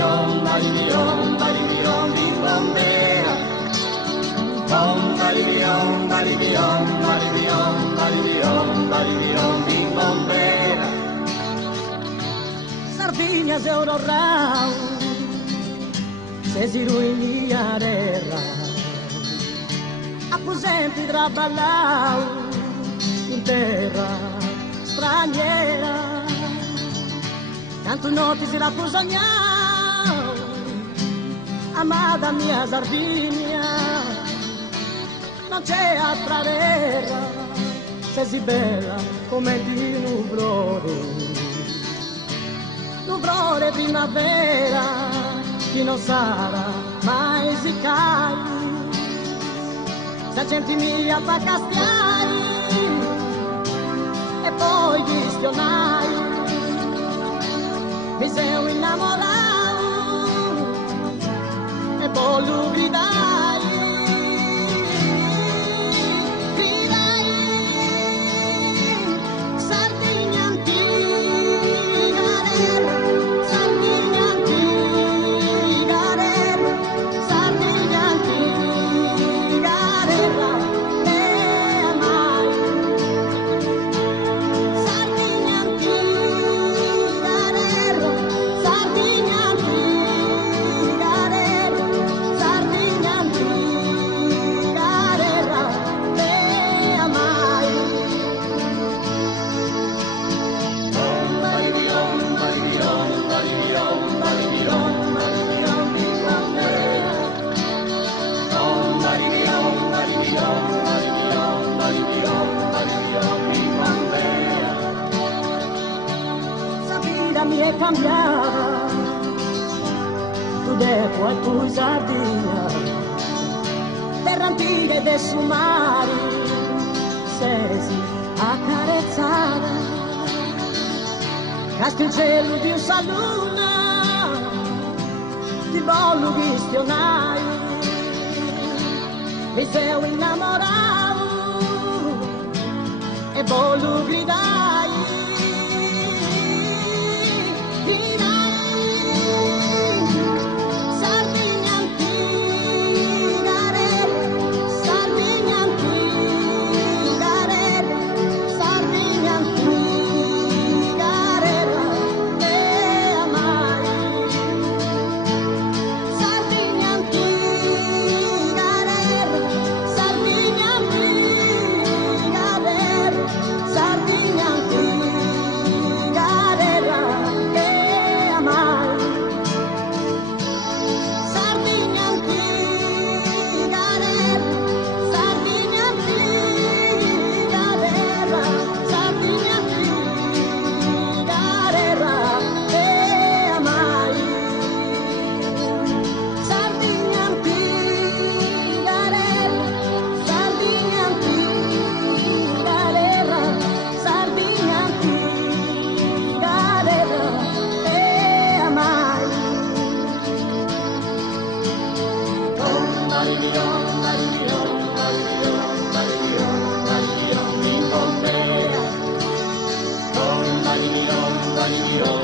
baribion, baribion, baribion, bibombera. Bom, baribion, baribion, baribion, baribion, baribion, bibombera. Sardinhas Eurorau, se si ruinia terra, apposenti trabalhau in terra straniera, tanto notti si la pusognau, amata mia Sardigna, non c'è altra terra, se si bella come di nubrore primavera, chi non sarà mai si cai, sa centimiglia fa castiai, e poi gli spionai, mi sei innamorato, e poi lui gridai, Sardegna antica, Sardegna antica, Sardegna antica, e mai, Sardegna antica, Sardegna antica, Sardegna antica, e mai. Baribion, baribion, baribion, baribion, baribion, bibombera. Bom, baribion, baribion, baribion, baribion, baribion, bibombera. Sa vida mi è cambiata, tu devo e tu Sardegna, terra antica e su mare, sei accarezzata, Castelcello di un saluna, ti voglio questionare, mi sei innamorato e voglio gridare, Sardegna antica, Sardegna antica, Sardegna antica, e mai, Sardegna antica, Sardegna antica, Sardegna antica, e mai, Sardegna antica, Sardegna antica, Sardegna antica, e mai, Sardegna antica, Sardegna antica, Sardegna antica, e mai. Baribion, baribion, baribion, baribion, baribion, bibombera. Bom, baribion, baribion,